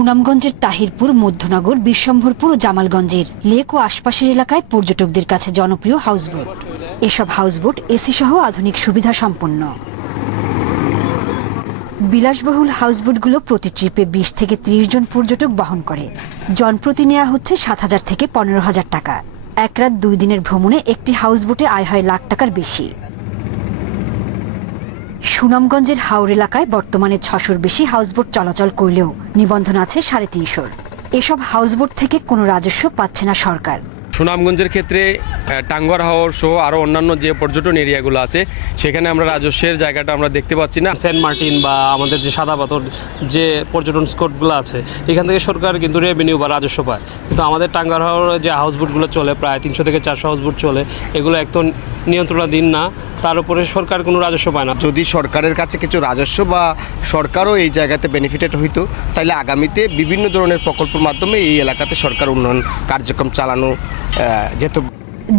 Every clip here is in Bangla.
সুনামগঞ্জের তাহিরপুর, মধ্যনগর, বিশ্বম্ভরপুর ও জামালগঞ্জের লেক ও আশপাশের এলাকায় পর্যটকদের কাছে জনপ্রিয় হাউসবোট। এসব হাউসবোট এসি সহ আধুনিক সুবিধা সম্পন্ন। বিলাসবহুল হাউসবোটগুলো প্রতি ট্রিপে বিশ থেকে ত্রিশ জন পর্যটক বহন করে। জনপ্রতি নেওয়া হচ্ছে সাত হাজার থেকে পনেরো হাজার টাকা। এক রাত দুই দিনের ভ্রমণে একটি হাউসবোটে আয় হয় লাখ টাকার বেশি। সুনামগঞ্জের হাওর এলাকায় বর্তমানে ছশোর বেশি হাউসবোট চলাচল করলেও নিবন্ধন আছে সাড়ে তিনশোর। এসব হাউসবোট থেকে কোনো রাজস্ব পাচ্ছে না সরকার। সুনামগঞ্জের ক্ষেত্রে টাঙ্গর হাওর সহ আরও অন্যান্য যে পর্যটন এরিয়াগুলো আছে সেখানে আমরা রাজস্বের জায়গাটা আমরা দেখতে পাচ্ছি না। সেন্ট মার্টিন বা আমাদের যে সাদা পাথর যে পর্যটন স্পটগুলো আছে এখান থেকে সরকার কিন্তু রেভিনিউ বা রাজস্ব পায়। কিন্তু আমাদের টাঙ্গার হাওড়ে যে হাউসবোটগুলো চলে প্রায় তিনশো থেকে চারশো হাউসবোট চলে এগুলো এক তো নিয়ন্ত্রণাধীন না তার উপরে সরকার কোনো রাজস্ব পায় না। যদি সরকারের কাছে কিছু রাজস্ব বা সরকারও এই জায়গাতে বেনিফিটেড হইতো তাহলে আগামীতে বিভিন্ন ধরনের প্রকল্পের মাধ্যমে এই এলাকাতে সরকার উন্নয়ন কার্যক্রম চালানো যেত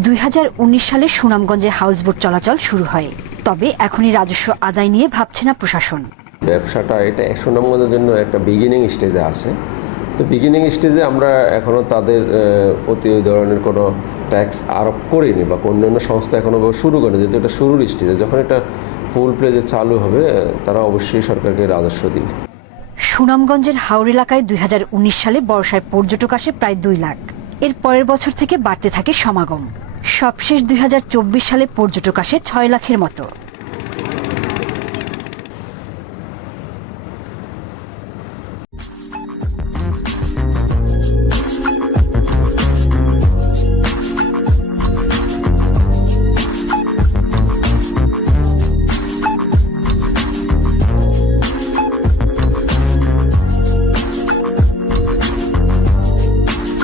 দুই হাজার উনিশ সালে সুনামগঞ্জে হাউসবোট চলাচল শুরু হয়। তবে এখনই রাজস্ব আদায় নিয়ে ভাবছে না প্রশাসন। ব্যবসাটা এটা সুনামগঞ্জের জন্য একটা বিগিনিং স্টেজে আছে। তো বিগিনিং স্টেজে আমরা এখনও তাদের প্রতি ওই ধরনের কোনো ট্যাক্স আরোপ করেনি বা অন্যান্য সংস্থা এখনও শুরু করেনি, যেহেতু এটা শুরুর স্টেজে যখন এটা ফুল প্লেজে চালু হবে তারা অবশ্যই সরকারকে রাজস্ব দিবে। সুনামগঞ্জের হাওর এলাকায় দুই হাজার উনিশ সালে বর্ষায় পর্যটক আসে প্রায় দুই লাখ। এর পরের বছর থেকে বাড়তে থাকে সমাগম। সবশেষ দুই হাজার চব্বিশ সালে পর্যটক আসে ছয় লাখের মতো।